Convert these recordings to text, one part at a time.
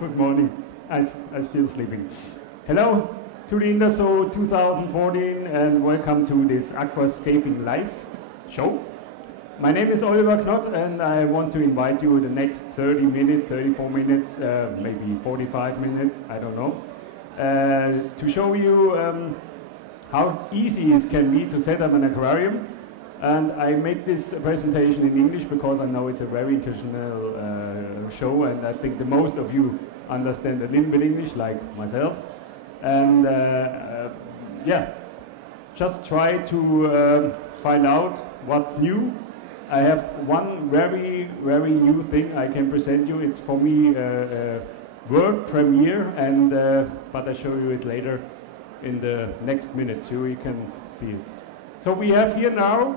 Good morning. I'm still sleeping. Hello to the Interzoo 2014 and welcome to this Aquascaping live show. My name is Oliver Knott and I want to invite you the next 30 minutes, 34 minutes, maybe 45 minutes, I don't know, to show you how easy it can be to set up an aquarium. And I make this presentation in English because I know it's a very international show, and I think the most of you understand a little bit English, like myself. And yeah, just try to find out what's new. I have one very new thing I can present you. It's for me a world premiere, and but I'll show you it later in the next minute so you can see it. So we have here now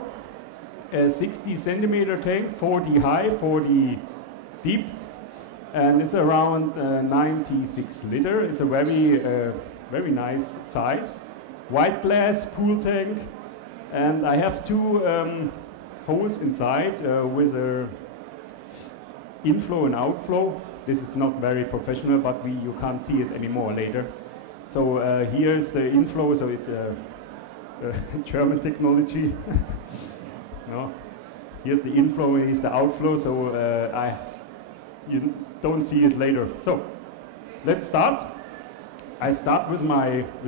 a 60 centimeter tank, 40 high, 40 deep, and it's around 96 liter. It's a very nice size. White glass pool tank, and I have two holes inside with a inflow and outflow. This is not very professional, but you can't see it anymore later. So here's the inflow, so it's a German technology. No, here's the inflow, here's the outflow, so you don't see it later. So let's start. I start with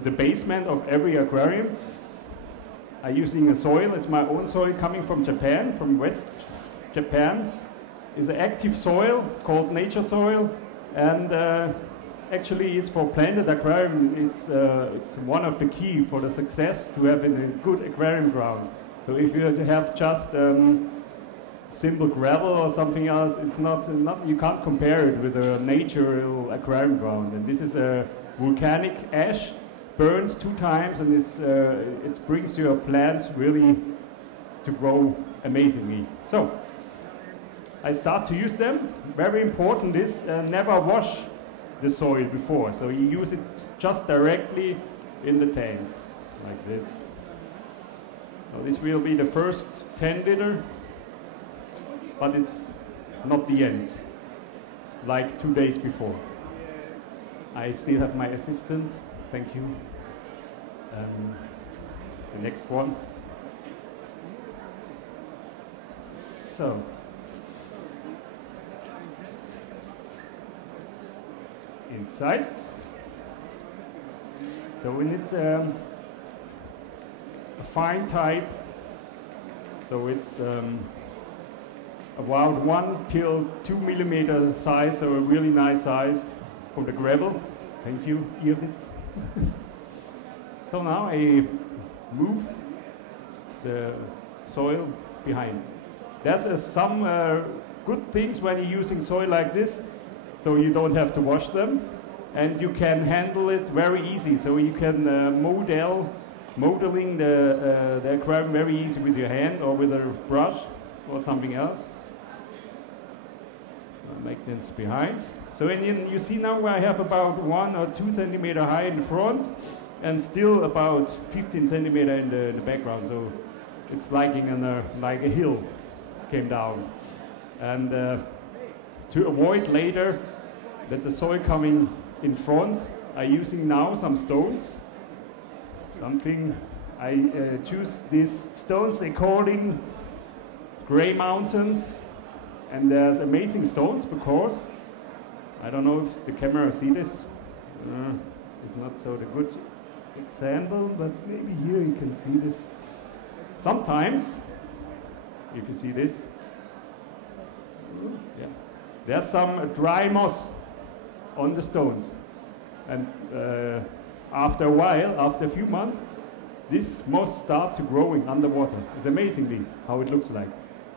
the basement of every aquarium. I'm using a soil. It's my own soil coming from Japan, from West Japan. It's an active soil called nature soil, and actually it's for planted aquarium. It's one of the key for the success to have a good aquarium ground. So if you have just simple gravel or something else, it's not you can't compare it with a natural aquarium ground. And this is a volcanic ash, burns 2 times, and it brings your plants really to grow amazingly. So I start to use them. Very important is never wash the soil before. So you use it just directly in the tank, like this. So this will be the first 10 liter, but it's not the end, like 2 days before. I still have my assistant, thank you. The next one. So, inside. So when it's a fine type, so it's about 1 till 2 millimeter size, so a really nice size for the gravel. Thank you, Iris. So now I move the soil behind. There's some good things when you're using soil like this, so you don't have to wash them, and you can handle it very easy. So you can modeling the aquarium very easy with your hand or with a brush or something else. I'll make this behind. So you see now I have about 1 or 2 centimeter high in the front and still about 15 centimeter in the background. So it's like a hill came down. And to avoid later that the soil coming in front, I'm using now some stones. I choose these stones according Grey Mountains, and there's amazing stones because I don't know if the camera see this. It's not so the good example, but maybe here you can see this. Sometimes, if you see this, yeah, there's some dry moss on the stones, and after a while, after a few months, this moss starts to growing underwater. It's amazingly how it looks like.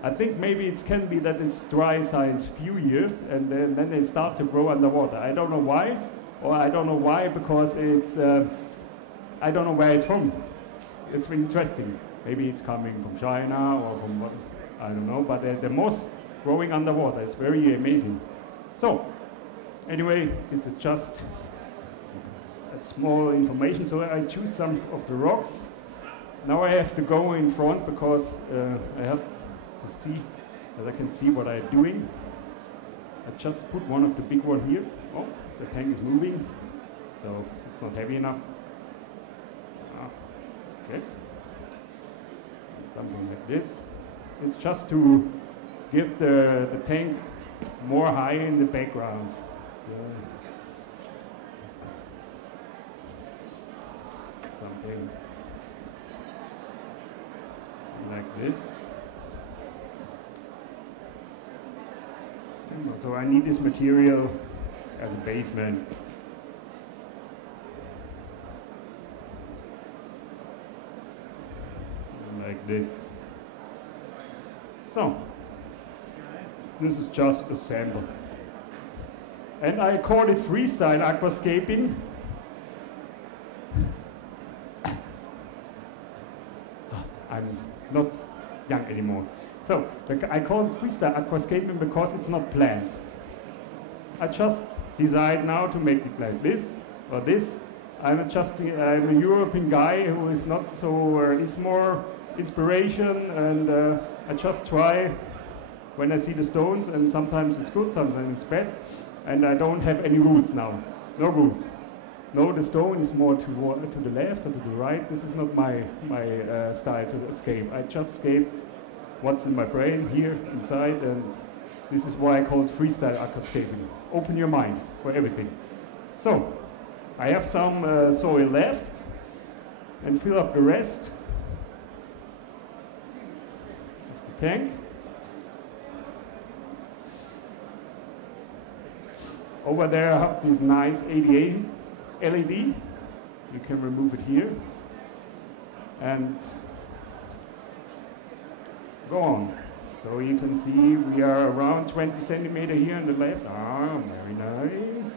I think maybe it can be that it's dry since few years, and then they start to grow underwater. I don't know why, or I don't know why because it's I don't know where it's from. It's interesting. Maybe it's coming from China or from what, I don't know. But the moss growing underwater, it's very amazing. So anyway, this is just a small information. So I choose some of the rocks. Now I have to go in front because I have to see, as I can see what I'm doing. I just put one of the big one here. Oh, the tank is moving, so it's not heavy enough. Okay. Something like this. It's just to give the tank more high in the background. Something like this. So I need this material as a basement. Like this. So, this is just a sample. And I call it Freestyle Aquascaping. I'm not young anymore. So, I call it Freestyle Aquascaping because it's not planned. I just decide now to make it like this or this. I'm a European guy who is not so, it's more inspiration, and I just try when I see the stones, and sometimes it's good, sometimes it's bad, and I don't have any rules now. No rules. No, the stone is more to the left or to the right. This is not my style to escape. I just escape what's in my brain here inside, and this is why I call it Freestyle Aquascaping. Open your mind for everything. So, I have some soil left, and fill up the rest of the tank. Over there I have this nice 88 LED. You can remove it here. And go on. So you can see we are around 20 centimeter here on the left. Ah, very nice.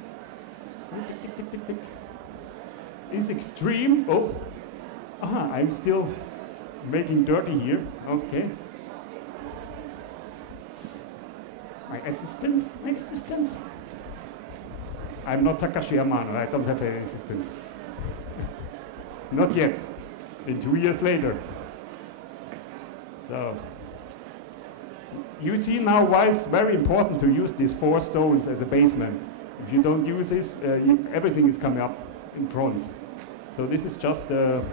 Tick, tick, tick, tick. Is extreme. Oh, I'm still making dirty here. Okay. My assistant. I'm not Takashi Amano. I don't have an assistant. Not yet. In 2 years later. So, you see now why it's very important to use these 4 stones as a basement. If you don't use this, everything is coming up in front. So this is just the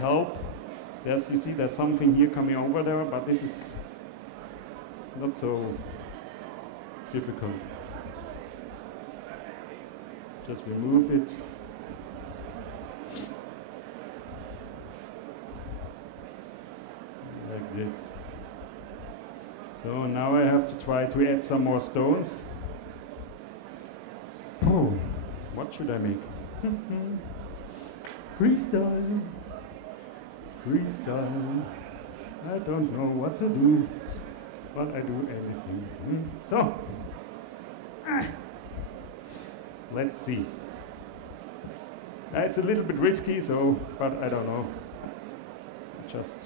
help. You see there's something here coming over there, but this is not so difficult. Just remove it. Like this. So now I have to try to add some more stones. Oh, what should I make? Freestyle. Freestyle. I don't know what to do, but I do everything. So, let's see. It's a little bit risky, so, but I don't know. Just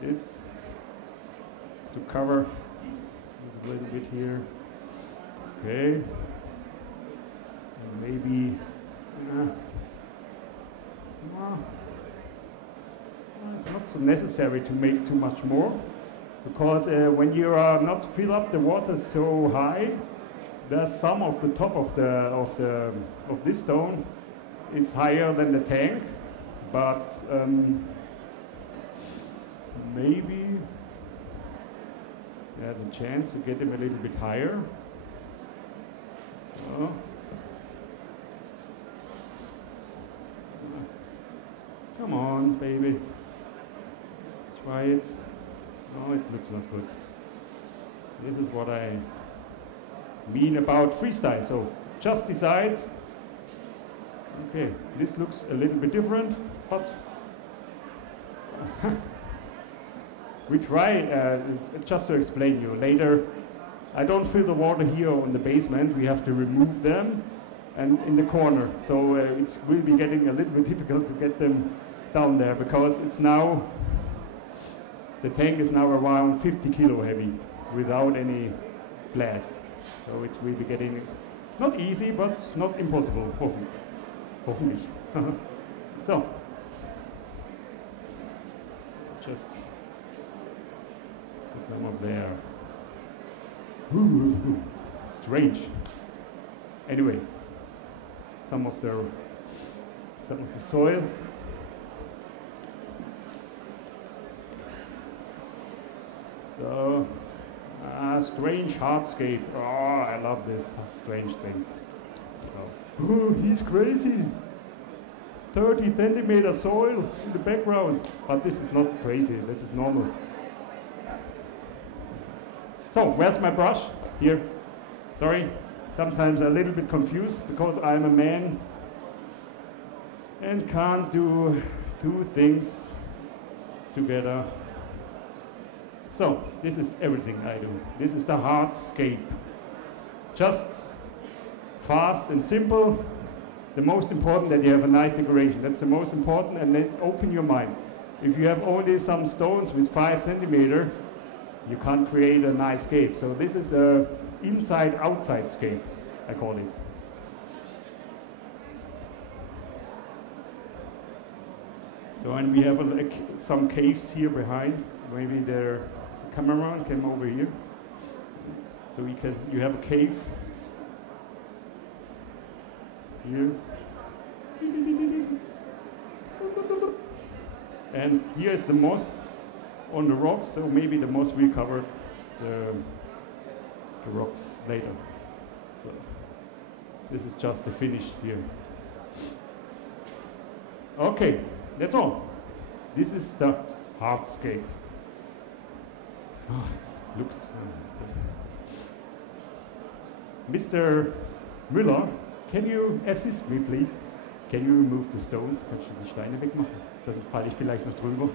this to cover. There's a little bit here. Okay. And maybe. It's not so necessary to make too much more, because when you are not fill up the water so high, there's some of the top of this stone is higher than the tank, but maybe there's a chance to get them a little bit higher. So. Come on, baby. Try it. No, it looks not good. This is what I mean about freestyle. So just decide. Okay, this looks a little bit different, but we try, just to explain you later. I don't fill the water here on the basement. We have to remove them and in the corner. So it will be getting a little bit difficult to get them down there, because it's now, the tank is now around 50 kilo heavy without any glass. So it will be getting, not easy, but not impossible, hoffentlich. So, just put them up there. Strange. Anyway, some of the soil. So, strange hardscape. Oh, I love this strange things. Oh, he's crazy. 30 centimeter soil in the background. But this is not crazy, this is normal. So, where's my brush? Here. Sorry, sometimes I'm a little bit confused because I'm a man and can't do two things together. So, this is everything I do. This is the hardscape. Just fast and simple. The most important that you have a nice decoration. That's the most important, and then open your mind. If you have only some stones with 5 centimeter, you can't create a nice scape. So this is a inside-outside scape, I call it. So, and we have some caves here behind. Maybe the cameraman came over here. So you have a cave here. And here is the moss on the rocks, so maybe the moss will cover the rocks later. So this is just the finish here. Okay, that's all. This is the hardscape. Oh, looks. Mr. Müller, can you assist me, please? Can you remove the stones? Kannst du die Steine wegmachen? Dann falle ich vielleicht noch drüber.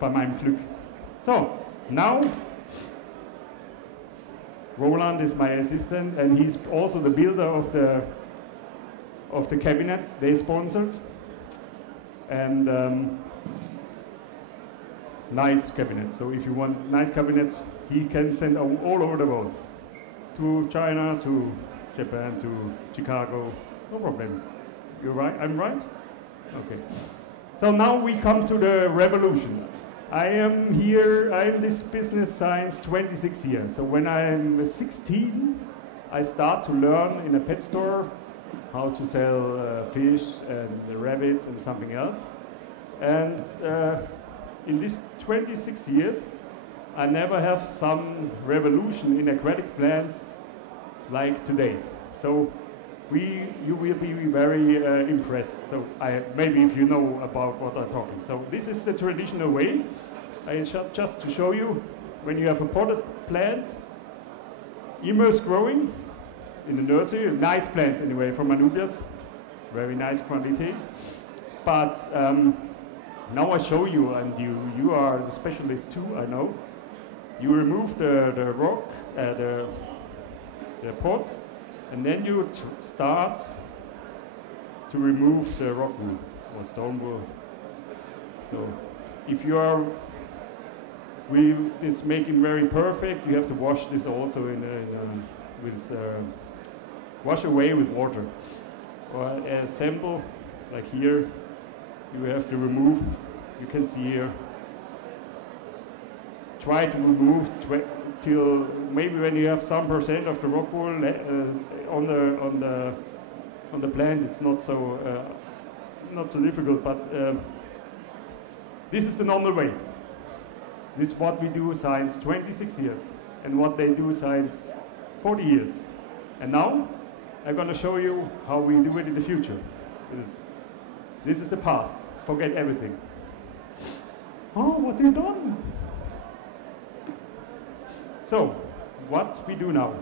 Bei meinem Glück. So, now Roland is my assistant, and he's also the builder of the cabinets they sponsored. And nice cabinets. So if you want nice cabinets, he can send all over the world. To China, to Japan, to Chicago. No problem. You're right? I'm right? Okay. So now we come to the revolution. I am this business science 26 years. So when I'm 16, I start to learn in a pet store how to sell fish and rabbits and something else. And in these 26 years, I never have some revolution in aquatic plants like today. So you will be very impressed. So maybe if you know about what I'm talking. So this is the traditional way. Just to show you, when you have a potted plant, immerse growing in the nursery, nice plant anyway from Anubias, very nice quantity. But now I show you, and you are the specialist too, I know. You remove the rock, the pot, and then you start to remove the rock wool or stone wool. So if you are this making very perfect, you have to wash this also wash away with water. Or a sample, like here, you have to remove, you can see here, try to remove till maybe when you have some percent of the rock wool on the plant, it's not so difficult. But this is the normal way. This is what we do science 26 years, and what they do science 40 years. And now I'm going to show you how we do it in the future. This is the past. Forget everything. Oh, what have you done? So, what we do now?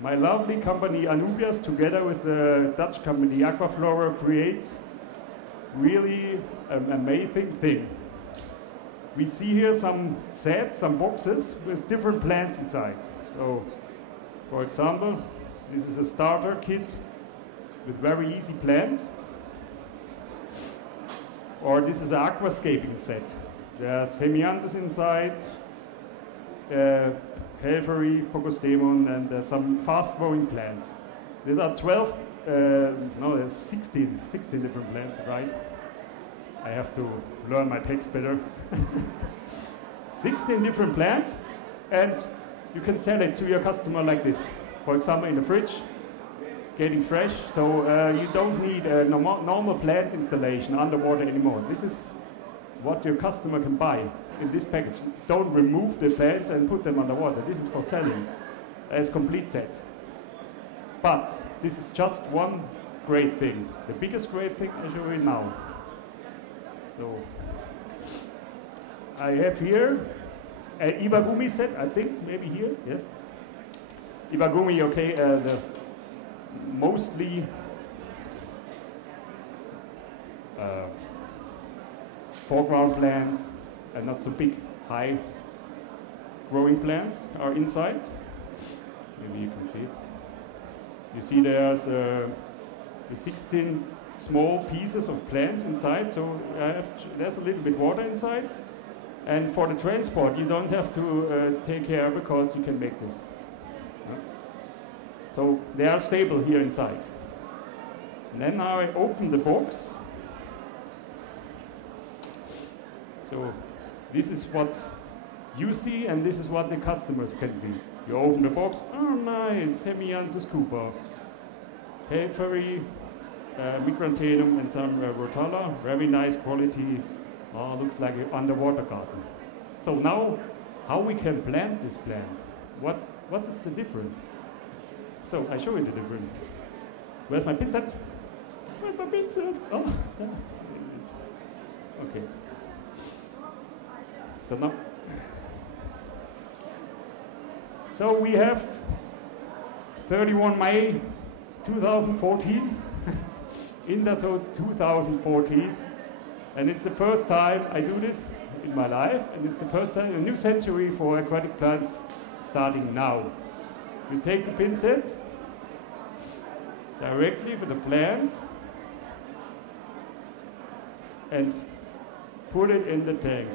My lovely company Anubias, together with the Dutch company Aquaflora, create really an amazing thing. We see here some sets, some boxes with different plants inside. So, for example, this is a starter kit with very easy plants. Or this is an aquascaping set. There's hemianthus inside, Helferi, Pogostemon, and some fast-growing plants. These are 16 different plants, right? I have to learn my text better. 16 different plants, and you can sell it to your customer like this. for example, in the fridge, getting fresh. So you don't need a normal plant installation underwater anymore. This is what your customer can buy in this package. Don't remove the plants and put them underwater. This is for selling as complete set. But this is just one great thing. The biggest great thing I show you now. So I have here an Iwagumi set, I think, maybe here, yes. Iwagumi, okay, the mostly foreground plants and not so big, high growing plants are inside. Maybe you can see it. You see there's the 16 small pieces of plants inside, so there's a little bit water inside. And for the transport, you don't have to take care because you can make this. So they are stable here inside. And then now I open the box. So this is what you see, and this is what the customers can see. You open the box, oh nice, Hemianthus cooper, Helferi, Micranthemum and some Rotala, very nice quality, looks like an underwater garden. So now, how we can plant this plant? What is the difference? So I show you the difference. Where's my pincet? Where's my pincet? Oh, there. Okay. So now, so we have 31 May 2014, Interzoo 2014, and it's the first time I do this in my life, and it's the first time a new century for aquatic plants starting now. We take the pincet directly for the plant and put it in the tank.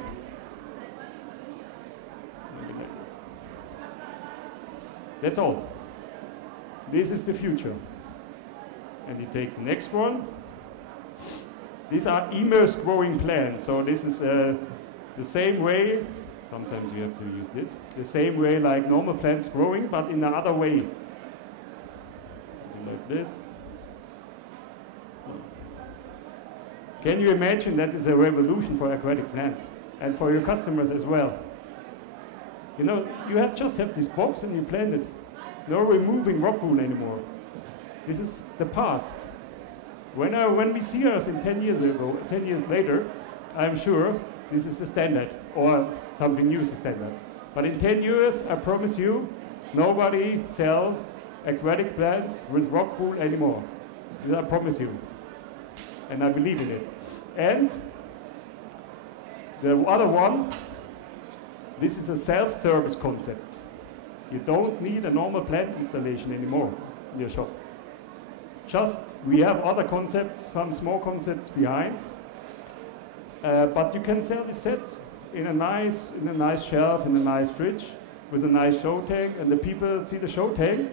That's all. This is the future. And you take the next one. These are immersed growing plants. So this is the same way, sometimes you have to use this, the same way like normal plants growing, but in another way. Like this. Can you imagine that is a revolution for aquatic plants and for your customers as well? You know, you just have this box and you plant it. No removing rock wool anymore. This is the past. When we see us in 10 years ago, 10 years later, I'm sure this is the standard, or something new is the standard. But in 10 years, I promise you, nobody sell aquatic plants with rock wool anymore. I promise you. And I believe in it. And the other one, this is a self-service concept. You don't need a normal plant installation anymore in your shop. Just, we have other concepts, some small concepts behind, but you can sell this set in a nice shelf, in a nice fridge, with a nice show tank, and the people see the show tank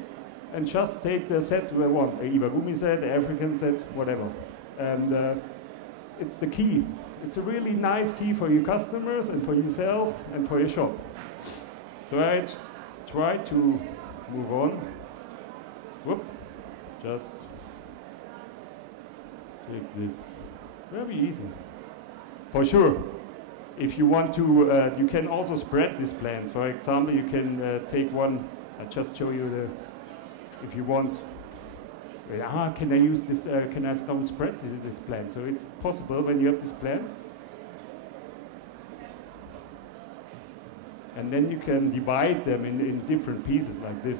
and just take the set they want, the Iwagumi set, the African set, whatever. And it's the key. It's a really nice key for your customers and for yourself and for your shop. So I try to move on. Whoop. Just take this. Very easy. For sure. If you want to, you can also spread these plants. For example, you can take one. I'll just show you the. If you want. Can I use this? Can I now spread this plant? So it's possible when you have this plant. And then you can divide them in different pieces like this.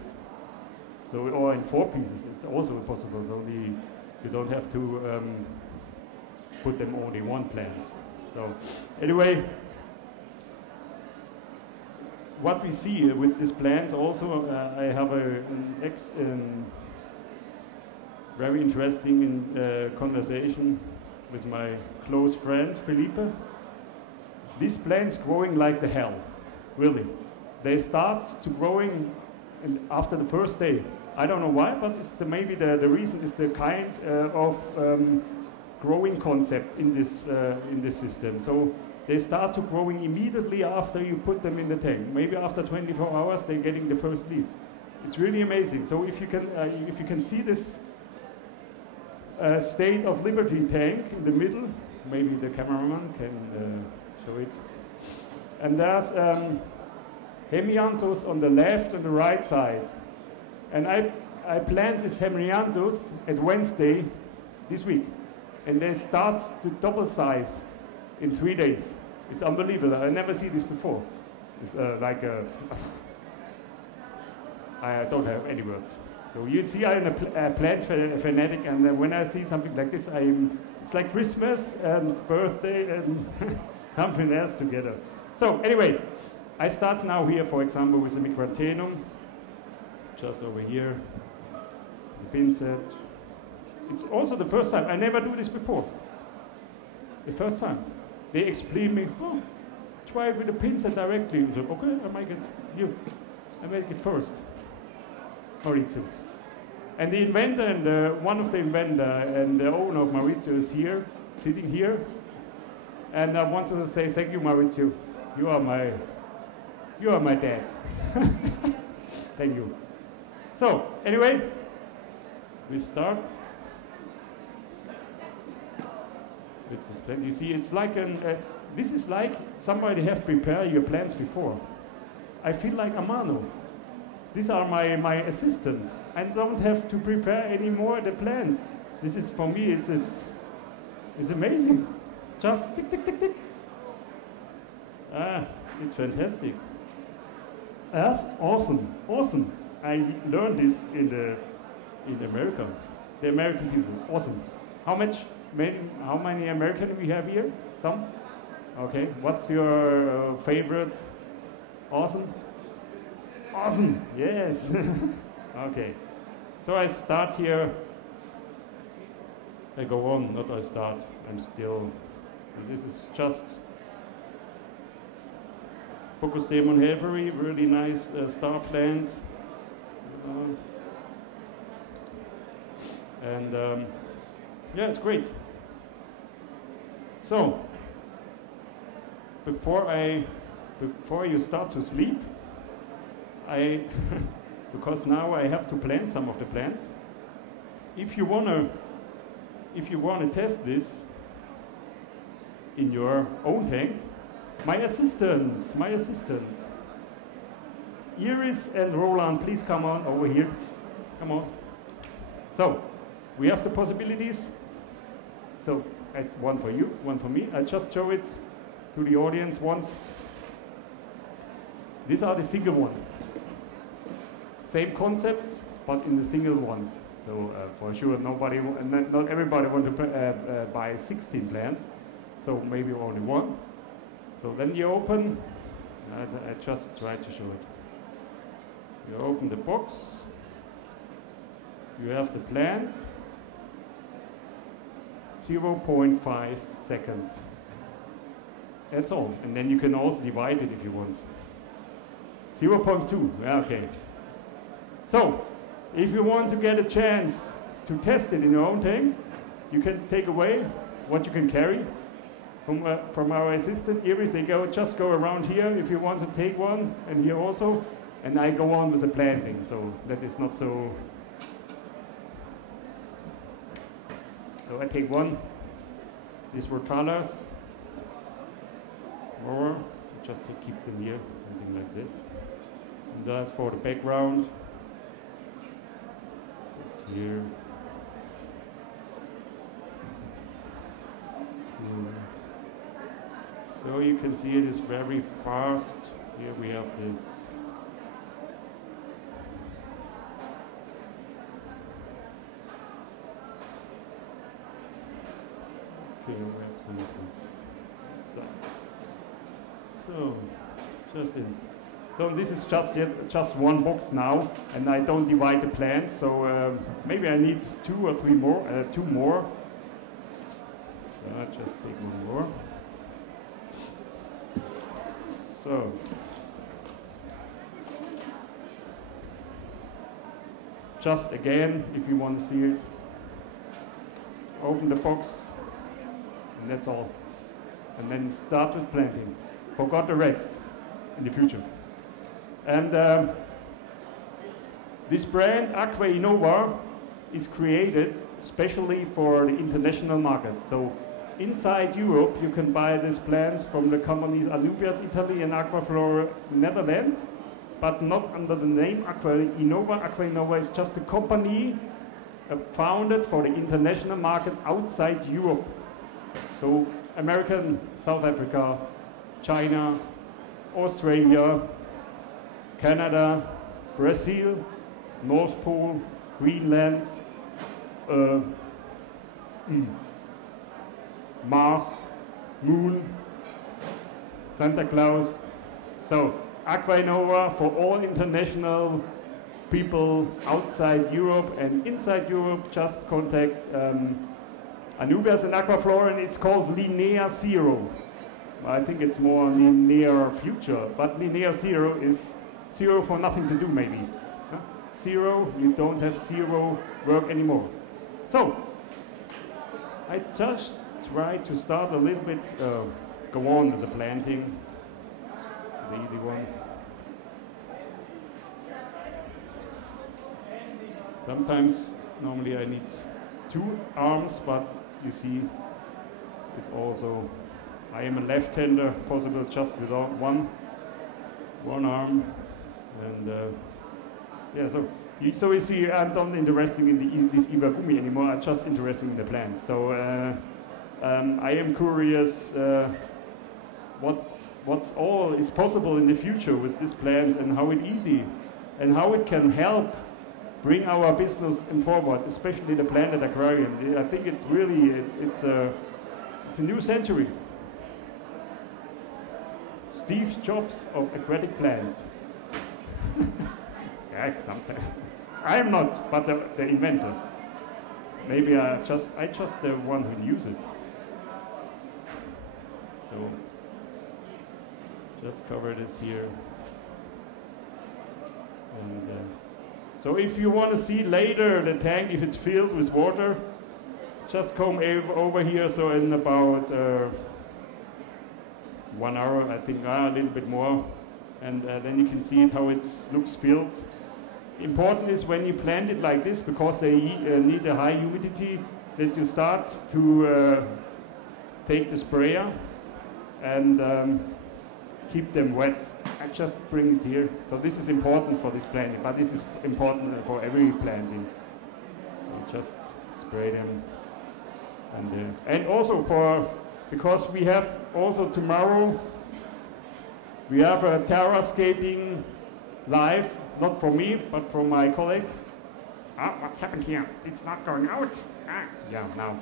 So, or in 4 pieces, it's also possible. So you don't have to put them only in one plant. So anyway, what we see with these plants also, I have a very interesting conversation with my close friend Felipe. These plants growing like the hell. Really. They start to growing after the first day. I don't know why, but it's maybe the reason is the kind of growing concept in this system. So they start to growing immediately after you put them in the tank. Maybe after 24 hours they're getting the first leaf. It's really amazing. So if you can see this State of Liberty tank in the middle, maybe the cameraman can show it. And there's hemianthus on the left and the right side. And I planned this hemianthus at Wednesday this week. And they start to double size in 3 days. It's unbelievable. I never see this before. It's like a... I don't have any words. So you see, I'm a plant fanatic, and when I see something like this, it's like Christmas and birthday and something else together. So anyway, I start now here, for example, with the micrantenum, just over here, the pincet. It's also the first time. I never do this before. The first time. They explain me, oh, try it with the pincet directly. So, okay, I make it first. Maurizio. And the inventor and one of the inventor and the owner of Maurizio is here, sitting here. And I want to say thank you, Maurizio. You are my dad. Thank you. So anyway, we start with this plant. You see, it's like this is like somebody have prepared your plants before. I feel like Amano. These are my assistants. I don't have to prepare anymore the plants. This is, for me, it's amazing. Just tick, tick, tick, tick. It's fantastic. That's awesome, awesome. I learned this in America. The American people, awesome. How many Americans we have here? Some? Okay, what's your favorite? Awesome? Awesome, yes. Okay, so I start here. I go on, not I start. I'm still. And this is just Pocostemon helveri, really nice star plant. Yeah, it's great. So, before you start to sleep, because now I have to plant some of the plants. If you wanna test this in your own tank, my assistants, Iris and Roland, please come on over here. Come on. So, we have the possibilities. So, one for you, one for me. I just show it to the audience once. These are the single ones. Same concept, but in the single ones. So for sure, not everybody want to buy 16 plants. So maybe only one. So then you open. I just try to show it. You open the box. You have the plant. 0.5 seconds. That's all. And then you can also divide it if you want. 0.2. Okay. So, if you want to get a chance to test it in your own tank, you can take away what you can carry from our assistant Iris. They just go around here if you want to take one, and here also. And I go on with the planting, so that is not so. So I take one. These were talas. Or just to keep them here, something like this. And that's for the background. Just here. So you can see it is very fast. Here we have this. Okay, we have some difference. So this is just one box now, and I don't divide the plants. So maybe I need two or three more, two more. Just take one more. So just again, if you want to see it, open the box, and that's all. And then start with planting. Forgot the rest in the future. And This brand, Aqvainnova, is created specially for the international market. So inside Europe, you can buy these plants from the companies Anubias Italy and Aquaflora Netherlands, but not under the name Aqvainnova. Aqvainnova is just a company founded for the international market outside Europe. So American, South Africa, China, Australia, Canada, Brazil, North Pole, Greenland, Mars, Moon, Santa Claus. So Aqvainnova for all international people outside Europe and inside Europe. Just contact Anubias and Aquaflora, and it's called Linea Zero. I think it's more Linea Future, but Linea Zero is zero for nothing to do, maybe. Huh? Zero, you don't have zero work anymore. So, I just try to start a little bit, go on with the planting, the easy one. Sometimes, normally I need 2 arms, but you see, it's also, I am a left-hander, possible just without one arm, and yeah. So you see, I'm not interested in this iwagumi anymore. I'm just interested in the plants. So I am curious what's all is possible in the future with these plants, and how it's easy, and how it can help bring our business forward, especially the planted aquarium. I think it's really it's a new century. Steve Jobs of aquatic plants. Yeah, sometimes. I am not, but the inventor. Maybe I just the one who uses it. So just cover this here. And so if you want to see later the tank, if it's filled with water, just come over here. So in about 1 hour, I think, a little bit more, and then you can see it how it looks filled. Important is when you plant it like this, because they need a high humidity, that you start to take the sprayer and keep them wet. I just bring it here. So this is important for this planting, but this is important for every planting. So just spray them, and also because we have also tomorrow, we have a terrascaping live, not for me, but for my colleagues. What's happened here? It's not going out. Yeah, now.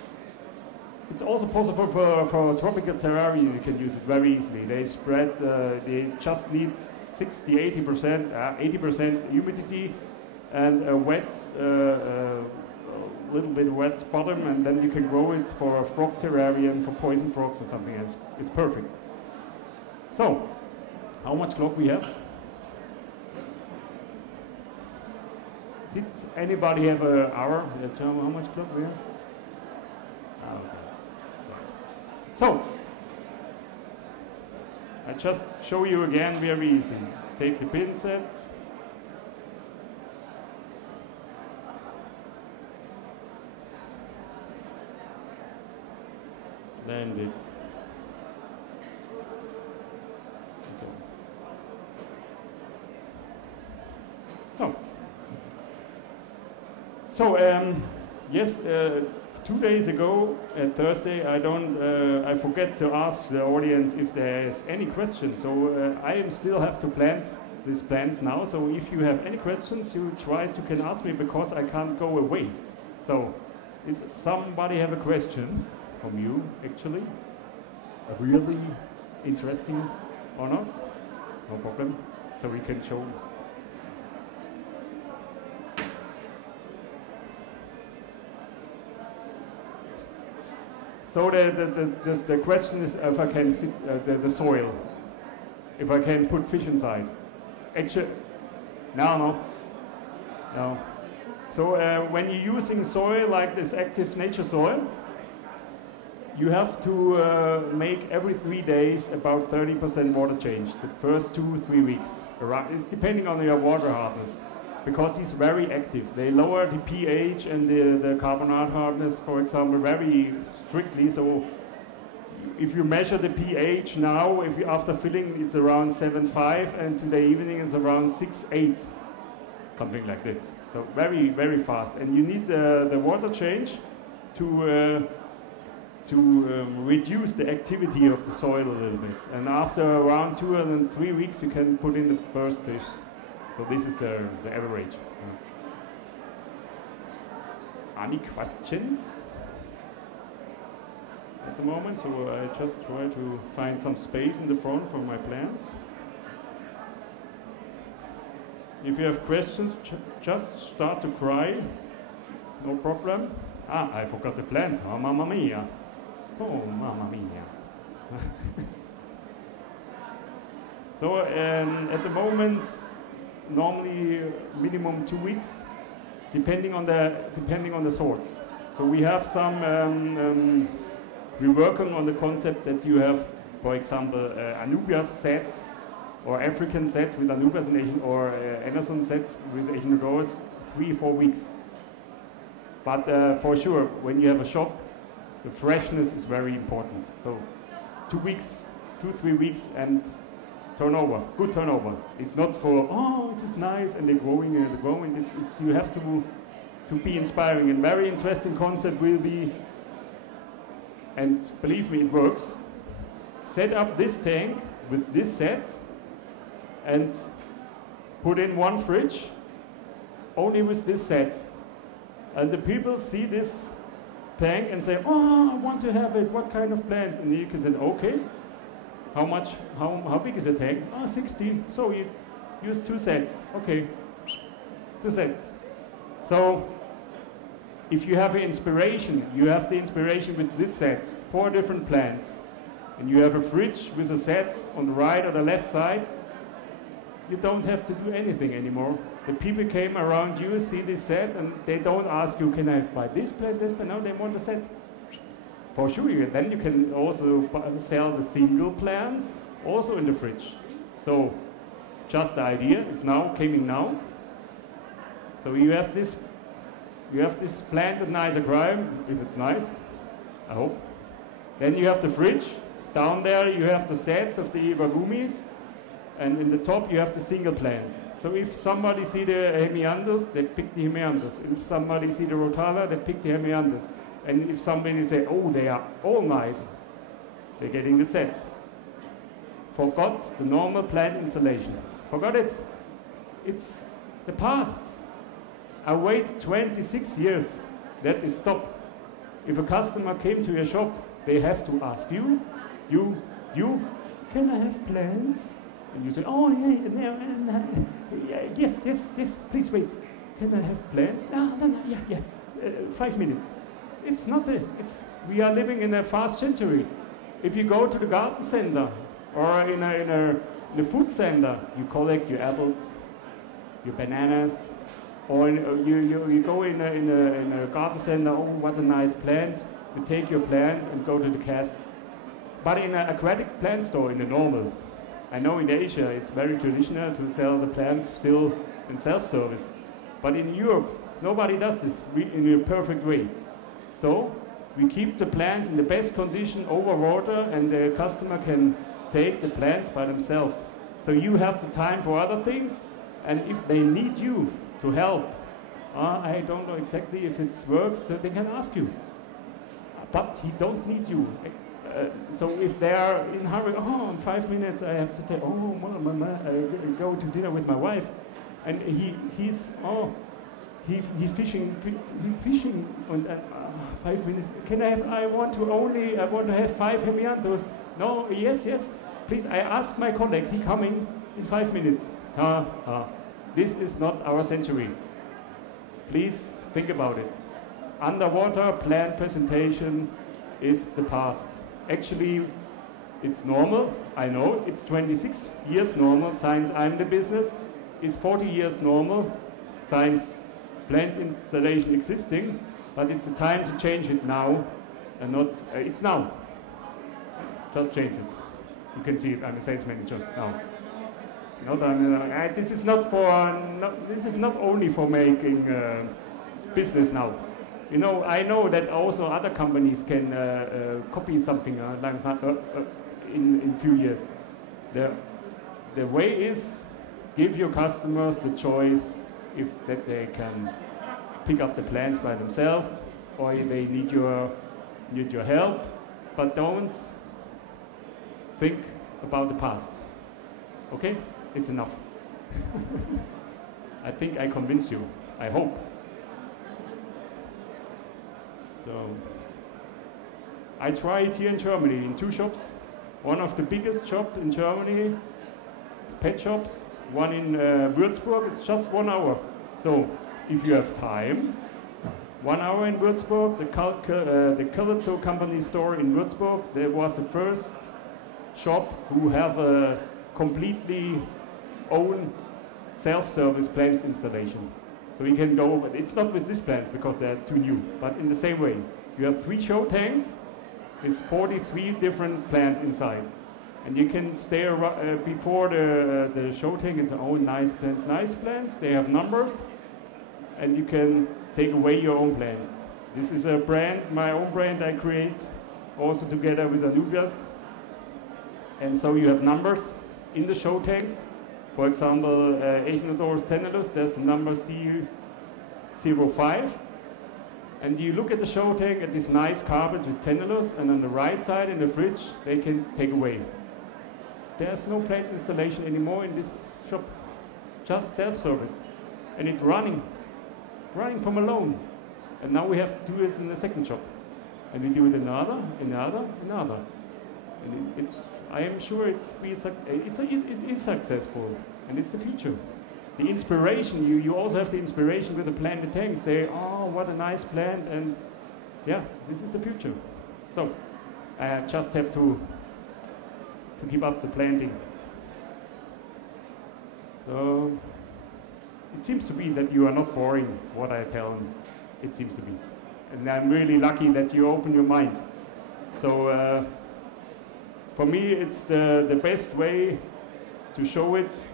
It's also possible for tropical terrarium. You can use it very easily. They spread, they just need 60-80%, 80% humidity, and a wet, little bit wet bottom, and then you can grow it for a frog terrarium, for poison frogs or something else. It's perfect. So, how much clock we have? Did anybody have an hour? Tell me how much clock we have? Okay. So, I just show you again, very easy. Take the pin set. Land it. Okay. Oh. So, yes, 2 days ago, Thursday, I forget to ask the audience if there is any questions. So I still have to plant these plants now. So if you have any questions, you can ask me, because I can't go away. So, is somebody have a questions from you, actually? Really interesting or not? No problem. So we can show. So the question is if I can sit the soil, if I can put fish inside. Actually, no. So when you're using soil like this active nature soil, you have to make every 3 days about 30% water change. The first 2-3 weeks, it's depending on your water hardness. because he's very active. They lower the pH and the carbonate hardness, for example, very strictly. So if you measure the pH now, if you, after filling, it's around 7.5, and today evening it's around 6.8, something like this. So very, very fast. And you need the water change to reduce the activity of the soil a little bit. And after around 2 and 3 weeks, you can put in the first fish. So this is the average. Any questions at the moment? So I just try to find some space in the front for my plants. If you have questions, just start to cry. No problem. Ah, I forgot the plants. Oh, mamma mia. Oh, mamma mia. So at the moment, normally minimum 2 weeks, depending on the sorts. So we have some. We're working on the concept that you have, for example, Anubias sets or African sets with Anubias and Asian, or Anderson sets with Asian growers, 3-4 weeks. But for sure, when you have a shop, the freshness is very important. So 2 weeks, 2-3 weeks, and turnover, good turnover. It's not for, oh, this is nice, and they're growing and they're growing. You have to be inspiring. And very interesting concept will be, and believe me, it works, set up this tank with this set and put in one fridge only with this set. And the people see this tank and say, oh, I want to have it, what kind of plants? And you can say, okay, how much, how big is the tank? Oh, 16, so you use 2 sets, okay, 2 sets. So if you have an inspiration, you have the inspiration with this set, 4 different plants, and you have a fridge with the sets on the right or the left side, you don't have to do anything anymore. The people came around you, see this set, and they don't ask you, can I buy this plant, this plant? No, they want a set. For sure, then you can also sell the single plants also in the fridge. So, just the idea, it's now, coming now. So you have this planted nice aquarium, if it's nice, I hope. Then you have the fridge. Down there you have the sets of the wagumis, and in the top you have the single plants. So if somebody see the hemianthus, they pick the hemianthus. If somebody see the rotala, they pick the hemianthus. And if somebody say, oh, they are all nice, they're getting the set. Forgot the normal plant installation. Forgot it. It's the past. I wait 26 years. That is stop. If a customer came to your shop, they have to ask you, can I have plants? And you say, oh, yes, please wait. Can I have plants? No, yeah, 5 minutes. It's not we are living in a fast century. If you go to the garden center or in a food center, you collect your apples, your bananas, or you go in a garden center, oh, what a nice plant. You take your plant and go to the cash. But in an aquatic plant store, in the normal, I know in Asia it's very traditional to sell the plants still in self-service. But in Europe, nobody does this in a perfect way. So we keep the plants in the best condition over water, and the customer can take the plants by themselves. So you have the time for other things, and if they need you to help, I don't know exactly if it works, so they can ask you. But he don't need you. So if they are in hurry, oh, in 5 minutes I have to take, oh, mama, I go to dinner with my wife, and he's fishing, and 5 minutes. Can I have? I want to have 5 hemianthus. No, yes, please. I ask my colleague. He coming in 5 minutes. This is not our century. Please think about it. Underwater plant presentation is the past. Actually, it's normal. I know it's 26 years normal. Since I'm the business, it's 40 years normal. Since plant installation existing, but it's the time to change it now, and not. It's now. Just change it. You can see it. I'm a sales manager now. This is not for. This is not only for making business now. You know, I know that also other companies can copy something like that in few years. The way is give your customers the choice if that they can pick up the plants by themselves or they need your help, but don't think about the past. Okay? It's enough. I think I convinced you. I hope. So, I tried here in Germany in 2 shops. One of the biggest shops in Germany, pet shops. One in Würzburg. It's just 1 hour. So, if you have time, 1 hour in Würzburg, the Interzoo company store in Würzburg, there was the first shop who have a completely own self-service plants installation. So we can go, but it's not with this plant because they're too new, but in the same way. You have 3 show tanks, it's 43 different plants inside. And you can stay before the show tank, it's nice plants, they have numbers, and you can take away your own plants. This is a brand, my own brand I create, also together with Anubias. And so you have numbers in the show tanks. For example, Echinodorus tenellus, there's the number C05. And you look at the show tank at these nice carpets with tenellus, and on the right side in the fridge, they can take away. There's no plant installation anymore in this shop, just self-service. And it's running from alone. And now we have to do this in the second shop. And we do it another. And I am sure it is successful, and it's the future. The inspiration, you also have the inspiration with the planted tanks. What a nice plant, and yeah, this is the future. So, I just have to keep up the planting. So, it seems to be that you are not boring what I tell them. It seems to be. And I'm really lucky that you open your mind. So, for me, it's the best way to show it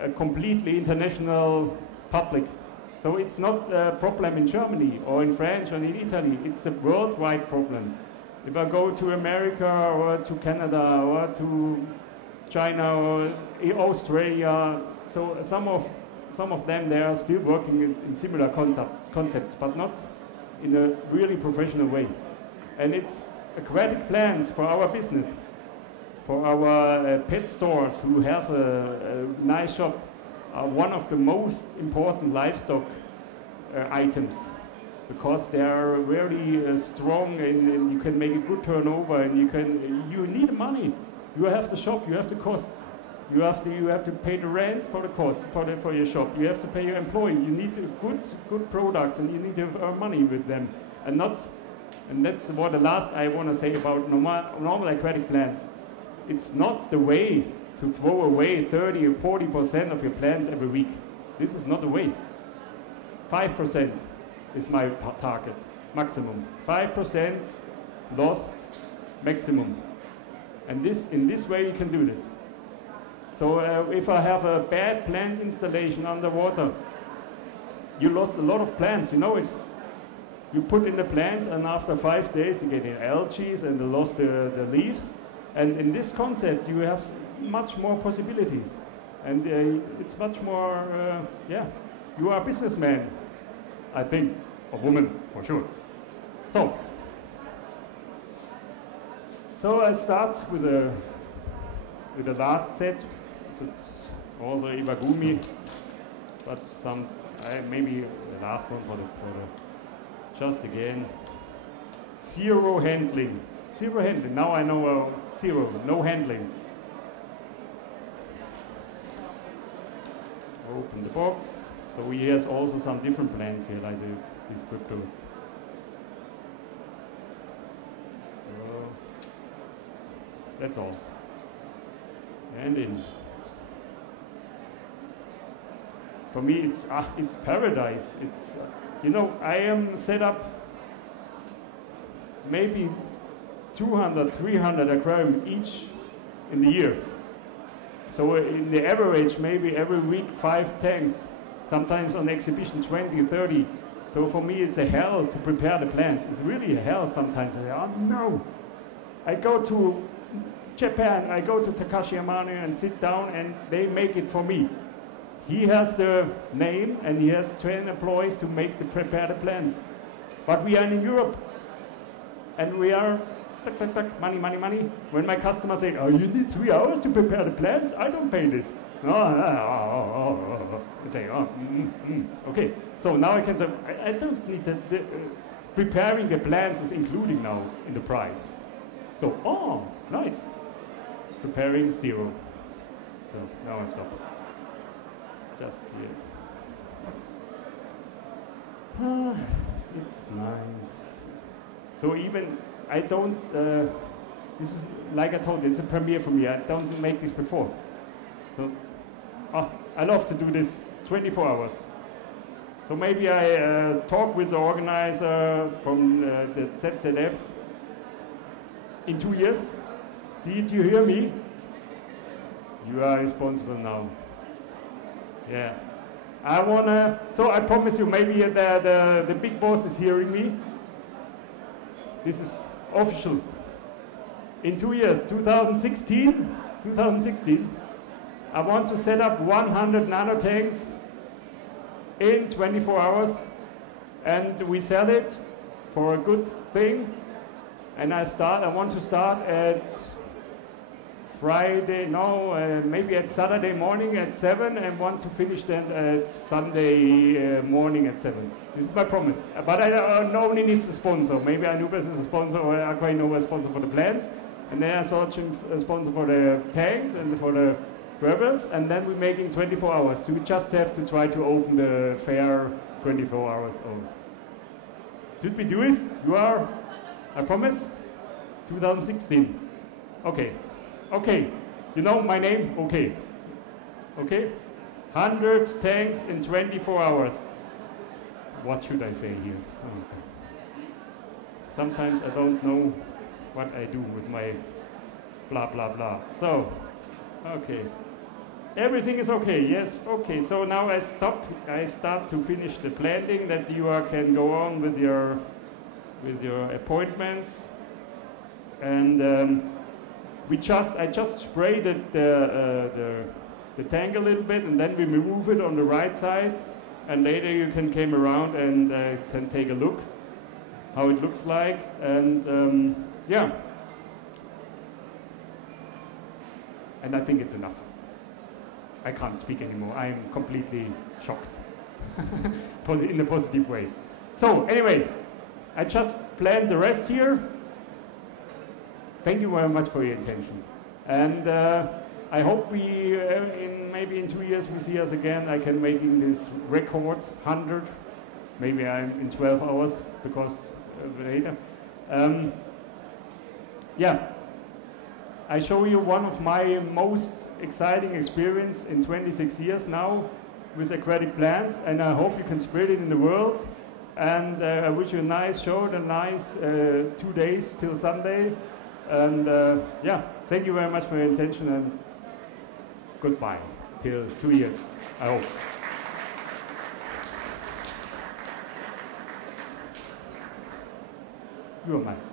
a completely international public. So it's not a problem in Germany or in France or in Italy. It's a worldwide problem. If I go to America or to Canada or to China or Australia, so some of them, they are still working in similar concepts, but not in a really professional way. And it's aquatic plants for our business, for our pet stores who have a nice shop, are one of the most important livestock items, because they are very strong, and you can make a good turnover, and you need money. You have the shop, you have the costs, you have to pay the rent for the cost for your shop. You have to pay your employee. You need good products, and you need to earn money with them, and that's what the last I want to say about normal aquatic plants. It's not the way to throw away 30 or 40% of your plants every week. This is not the way. 5% is my target, maximum. 5% lost, maximum. And in this way you can do this. So if I have a bad plant installation underwater, you lost a lot of plants, you know it. You put in the plant, and after 5 days they get algae and they lost the leaves. And in this concept you have much more possibilities. And it's much more, you are a businessman, I think, or woman, for sure. So I start with the last set. It's also Iwagumi, but maybe the last one for the just again, zero handling. Zero handling. Now I know zero, no handling. Open the box. So he has also some different plants here, like these cryptos. So that's all. And in. For me, it's paradise. It's I am set up maybe 200, 300 aquarium each in the year. So in the average, maybe every week 5 tanks, sometimes on exhibition 20, 30. So for me it's a hell to prepare the plants. It's really a hell sometimes. Oh no! I go to Japan, I go to Takashi Yamane and sit down and they make it for me. He has the name and he has 10 employees to prepare the plants. But we are in Europe and we are money, money, money. When my customers say, oh, you need 3 hours to prepare the plants? I don't pay this. And say, okay. So now I can say, I don't need preparing the plants is including now in the price. So, oh, nice. Preparing 0. So now I stop. Just here. It's nice. So even I don't. This is like I told you, it's a premiere for me. I don't make this before. So, I love to do this 24 hours. So maybe I talk with the organizer from the ZZF in 2 years. Did you hear me? You are responsible now. Yeah. So I promise you, maybe the big boss is hearing me. This is official. In 2 years, 2016, I want to set up 100 nano tanks in 24 hours, and we sell it for a good thing. And I want to start at maybe at Saturday morning at 7 and want to finish then at Sunday morning at 7. This is my promise. But I nobody needs a sponsor. Maybe Anubis is a sponsor or Aqvainnova is a sponsor for the plants. And they are searching a sponsor for the tanks and for the gravels. And then we're making 24 hours. So we just have to try to open the fair 24 hours old. Should we do this? You are, I promise, 2016. Okay. Okay, you know my name? Okay. Okay? 100 tanks in 24 hours. What should I say here? Oh. Sometimes I don't know what I do with my blah, blah, blah. So, okay. Everything is okay, yes? Okay, so now I start to finish the planting that you can go on with your appointments. And I just sprayed the tank a little bit, and then we remove it on the right side, and later you can come around and can take a look how it looks like, and yeah. And I think it's enough. I can't speak anymore. I'm completely shocked in a positive way. So anyway, I just planned the rest here. Thank you very much for your attention. And I hope maybe in 2 years we see us again. I can making these records, 100. Maybe I'm in 12 hours because later. Yeah. I show you one of my most exciting experience in 26 years now with aquatic plants, and I hope you can spread it in the world. And I wish you a nice show, a nice 2 days till Sunday. And yeah, thank you very much for your attention, and goodbye till 2 years, I hope. You are mine.